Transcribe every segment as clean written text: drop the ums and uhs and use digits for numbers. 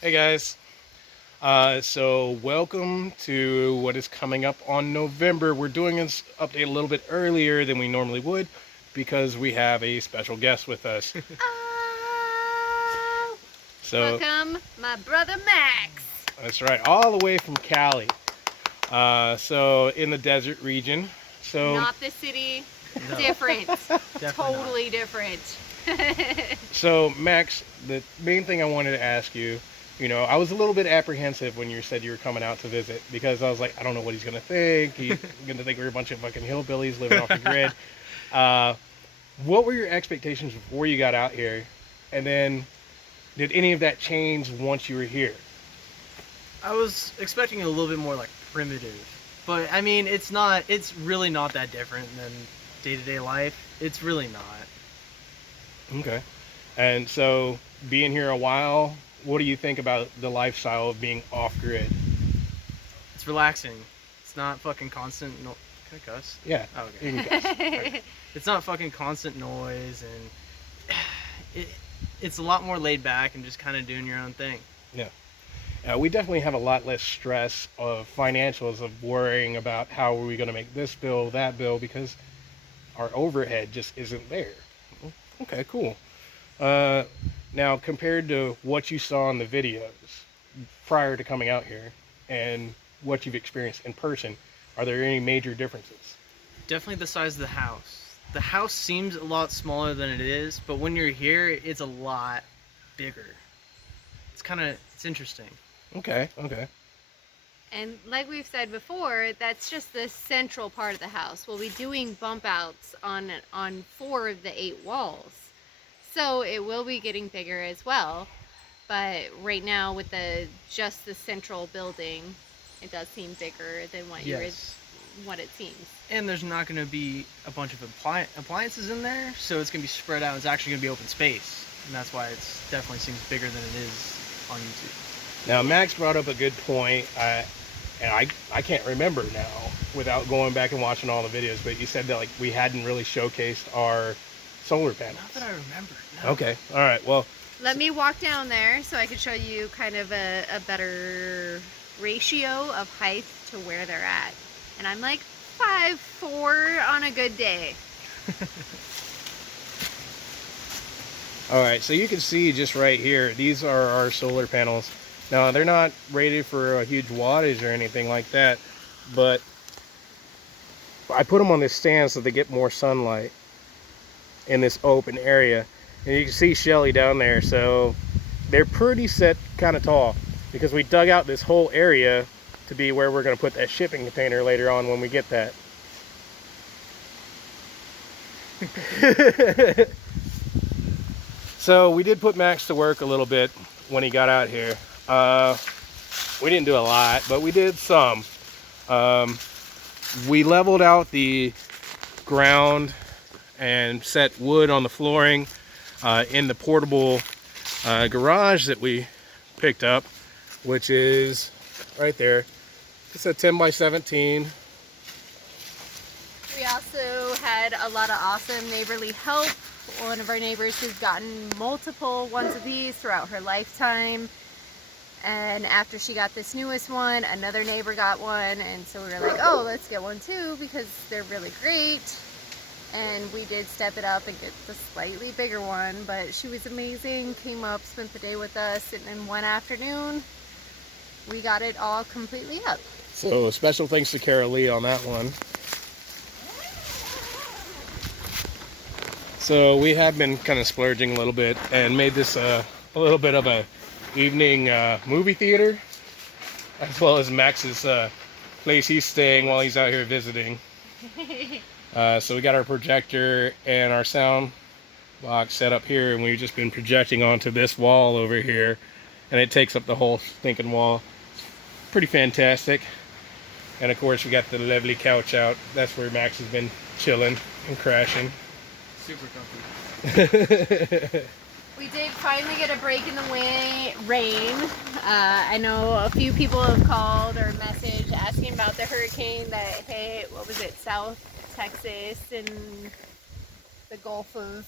Hey guys. So welcome to what is coming up on November. We're doing this update a little bit earlier than we normally would because we have a special guest with us. Oh, So welcome, my brother Max. that's right, all the way from Cali. So in the desert region. So Not the city, No, different, definitely not. totally different. so Max, the main thing I wanted to ask you, I was a little bit apprehensive when you said you were coming out to visit because I was like, I don't know what he's gonna think. He's gonna think we're a bunch of fucking hillbillies living off the grid. Uh, what were your expectations before you got out here? And then did any of that change once you were here? I was expecting a little bit more like primitive, but I mean, it's not. It's really not that different than day-to-day life. It's really not. Okay. And so being here a while, what do you think about the lifestyle of being off grid? It's relaxing. It's not fucking constant. No, can I cuss? Yeah. Oh, you okay. can guess. Okay. It's not fucking constant noise, and it's a lot more laid back and just kind of doing your own thing. Yeah. We definitely have a lot less stress of financials of worrying about how are we going to make this bill, that bill, because our overhead just isn't there. Okay, cool. Uh, Now, compared to what you saw in the videos prior to coming out here and what you've experienced in person, are there any major differences? Definitely the size of the house. The house seems a lot smaller than it is, but when you're here, it's a lot bigger. It's interesting. Okay, okay. And like we've said before, that's just the central part of the house. We'll be doing bump outs on 4 of the 8 walls. So it will be getting bigger as well. But right now with just the central building, it does seem bigger than Yes. what it seems. And there's not going to be a bunch of appliances in there, so it's going to be spread out. It's actually going to be open space, and that's why it's definitely seems bigger than it is on YouTube. Now, Max brought up a good point, and I can't remember now without going back and watching all the videos, but you said that like we hadn't really showcased our solar panels. Not that I remember. No. Okay, all right, well, Let me walk down there so I can show you kind of a better ratio of height to where they're at. And I'm like 5'4" on a good day. all right, so you can see just right here, these are our solar panels. Now, they're not rated for a huge wattage or anything like that, but I put them on this stand so they get more sunlight in this open area. And you can see Shelly down there, so they're pretty set kind of tall because we dug out this whole area to be where we're going to put that shipping container later on when we get that. So we did put Max to work a little bit when he got out here. We didn't do a lot, but we did some. We leveled out the ground and set wood on the flooring in the portable garage that we picked up, which is right there. It's a 10 by 17. We also had a lot of awesome neighborly help. One of our neighbors has gotten multiple ones of these throughout her lifetime. And after she got this newest one, another neighbor got one. And so we were like, oh, let's get one too because they're really great. And we did step it up and get the slightly bigger one. But she was amazing, came up, spent the day with us. And in one afternoon, we got it all completely up. So special thanks to Carol Lee on that one. So we have been kind of splurging a little bit and made this a little bit of a evening movie theater, as well as Max's place he's staying while he's out here visiting. So we got our projector and our sound box set up here, and we've just been projecting onto this wall over here, and it takes up the whole stinking wall. Pretty fantastic. And of course we got the lovely couch out. That's where Max has been chilling and crashing. Super comfy. We did finally get a break in the rain. I know a few people have called or messaged asking about the hurricane that hit, what was it, South Texas and the Gulf of...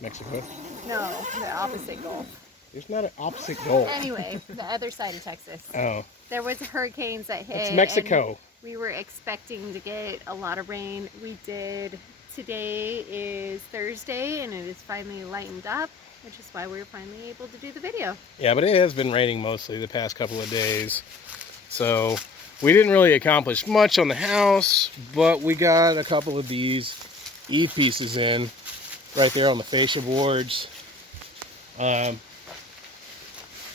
Mexico. No, the opposite Gulf. There's not an opposite goal. Anyway, the other side of Texas. Oh, There was hurricanes that hit. it's Mexico. And we were expecting to get a lot of rain. We did. Today is Thursday, and it is finally lightened up, which is why we were finally able to do the video. Yeah, but it has been raining mostly the past couple of days. So we didn't really accomplish much on the house, but we got a couple of these eave pieces in right there on the fascia boards.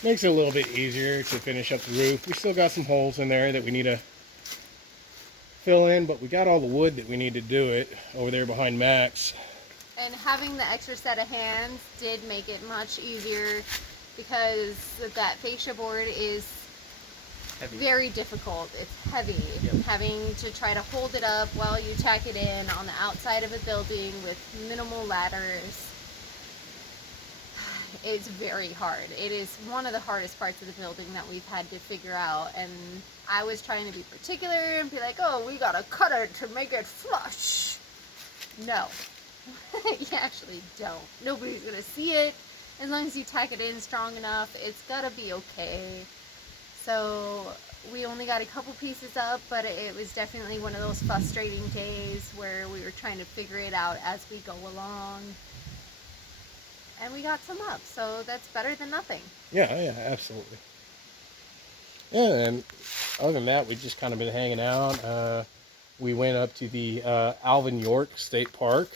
Makes it a little bit easier to finish up the roof. We still got some holes in there that we need to fill in, but we got all the wood that we need to do it over there behind Maxx. And having the extra set of hands did make it much easier, because that fascia board is Heavy. very difficult. It's heavy. Yep. Having to try to hold it up while you tack it in on the outside of a building with minimal ladders. It's very hard. It is one of the hardest parts of the building that we've had to figure out, and I was trying to be particular and be like, oh, we gotta cut it to make it flush. No. You actually don't. Nobody's gonna see it. As long as you tack it in strong enough, it's gotta be okay. So we only got a couple pieces up, but it was definitely one of those frustrating days where we were trying to figure it out as we go along. And we got some up, so that's better than nothing. Yeah, absolutely. Yeah, and other than that, we've just kind of been hanging out. We went up to the Alvin York State Park,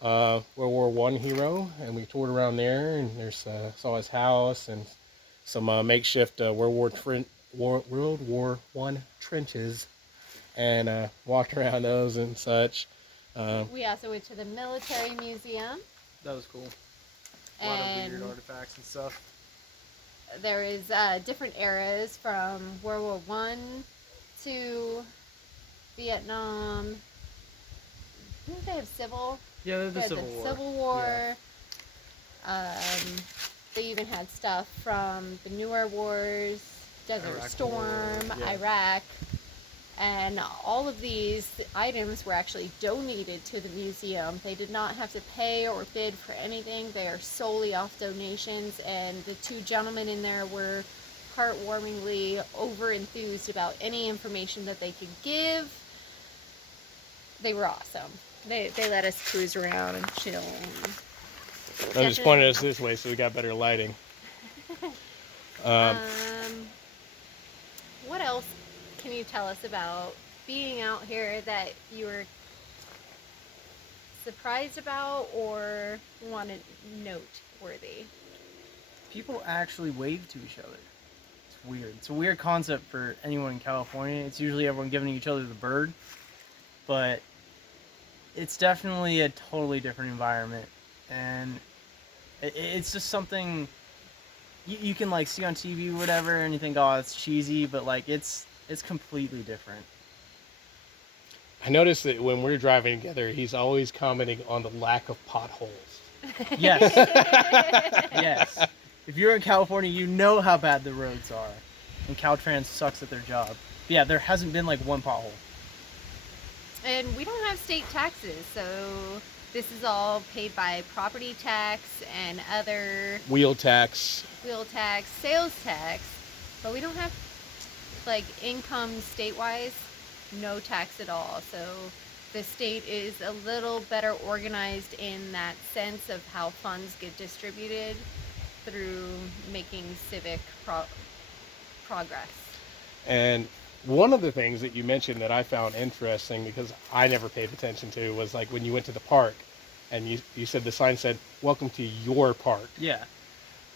World War I hero, and we toured around there, and saw his house and some makeshift World War I trenches, and walked around those and such. We also went to the military museum. That was cool. A lot of weird artifacts and stuff. There is different eras from World War I to Vietnam. Didn't they have civil? Yeah, They the had Civil War. Civil War. They even had stuff from the newer wars, Desert Iraq Storm, War, yeah. Iraq. And all of these items were actually donated to the museum. They did not have to pay or bid for anything. They are solely off donations, and the two gentlemen in there were heartwarmingly over-enthused about any information that they could give. They were awesome. They let us cruise around and chill. I just pointed us this way so we got better lighting. What else can you tell us about being out here that you were surprised about or wanted noteworthy? People actually wave to each other. It's weird. It's a weird concept for anyone in California. It's usually everyone giving each other the bird, but it's definitely a totally different environment, and it's just something you can like see on TV or whatever, and you think, oh, it's cheesy, but like it's completely different. I noticed that when we're driving together, he's always commenting on the lack of potholes. Yes. Yes. If you're in California, you know how bad the roads are, and Caltrans sucks at their job. But yeah, there hasn't been like one pothole. And we don't have state taxes, so this is all paid by property tax and other Wheel tax. sales tax, but we don't have like income state-wise, no tax at all. So the state is a little better organized in that sense of how funds get distributed through making civic progress. And one of the things that you mentioned that I found interesting, because I never paid attention to, was like when you went to the park and you said the sign said, "Welcome to your park." Yeah.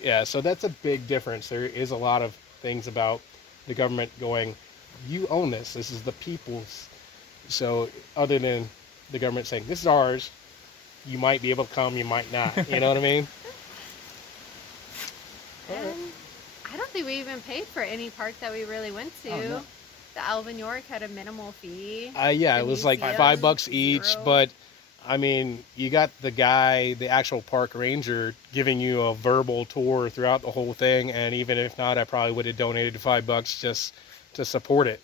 Yeah, so that's a big difference. There is a lot of things about the government going, you own this. This is the people's. So other than the government saying, this is ours, you might be able to come, you might not. You know what I mean? And I don't think we even paid for any park that we really went to. Oh, no. The Alvin York had a minimal fee. Yeah, The it was like museum, $5 each, 0. but I mean, you got the guy, the actual park ranger, giving you a verbal tour throughout the whole thing, and even if not, I probably would have donated $5 just to support it.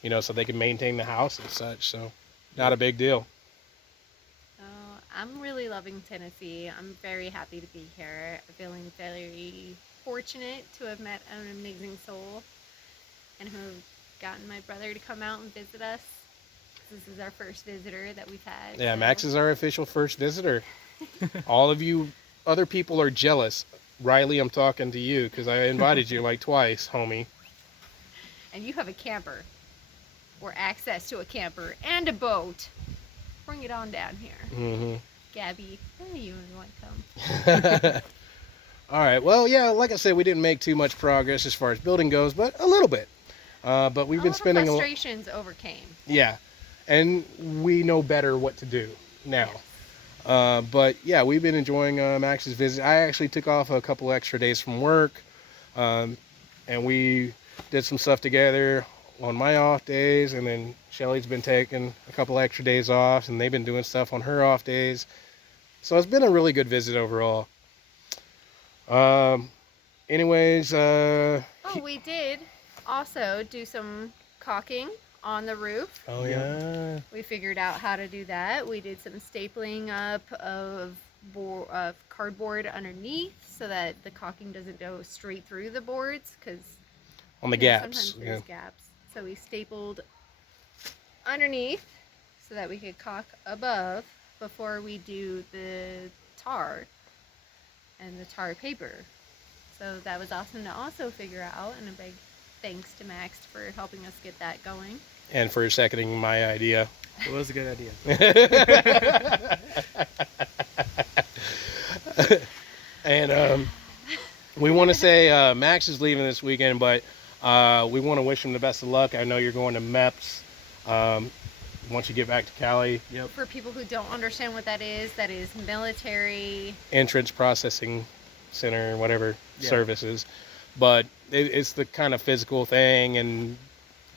You know, so they can maintain the house and such. So, not a big deal. Oh, I'm really loving Tennessee. I'm very happy to be here. I'm feeling very fortunate to have met an amazing soul and who have gotten my brother to come out and visit us. This is our first visitor that we've had. Yeah, so- Max is our official first visitor. All of you other people are jealous. Riley, I'm talking to you because I invited you like twice, homie. And you have a camper, or access to a camper and a boat. Bring it on down here. Mm-hmm. Gabby, you want to come? All right. Well, yeah, like I said, we didn't make too much progress as far as building goes, but a little bit. But we've been spending a lot. Frustrations overcame. Yeah, and we know better what to do now. Yes. But yeah, we've been enjoying Max's visit. I actually took off a couple extra days from work, and we did some stuff together on my off days, and then Shelly's been taking a couple extra days off, and they've been doing stuff on her off days. So it's been a really good visit overall. Anyways, We did also do some caulking on the roof. oh yeah, We figured out how to do that. We did some stapling up of cardboard underneath so that the caulking doesn't go straight through the boards because on the gaps. sometimes Yeah. there's gaps. So we stapled underneath so that we could caulk above before we do the tar and the tar paper. So that was awesome to also figure out, and a big thanks to Max for helping us get that going. And for seconding my idea. It was a good idea. And we want to say Max is leaving this weekend, but we want to wish him the best of luck. I know you're going to MEPS once you get back to Cali. Yep. For people who don't understand what that is military. Entrance Processing Center, whatever Yeah. services. But it's the kind of physical thing and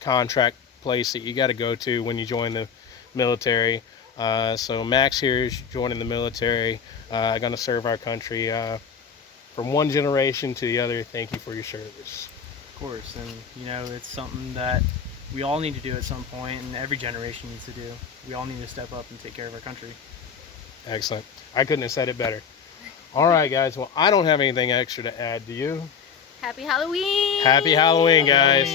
contract place that you got to go to when you join the military. So Max here is joining the military, going to serve our country from one generation to the other. Thank you for your service. Of course, and you know, it's something that we all need to do at some point, and every generation needs to do. We all need to step up and take care of our country. Excellent. I couldn't have said it better. All right, guys. Well, I don't have anything extra to add. Do you? Happy Halloween! Happy Halloween, guys.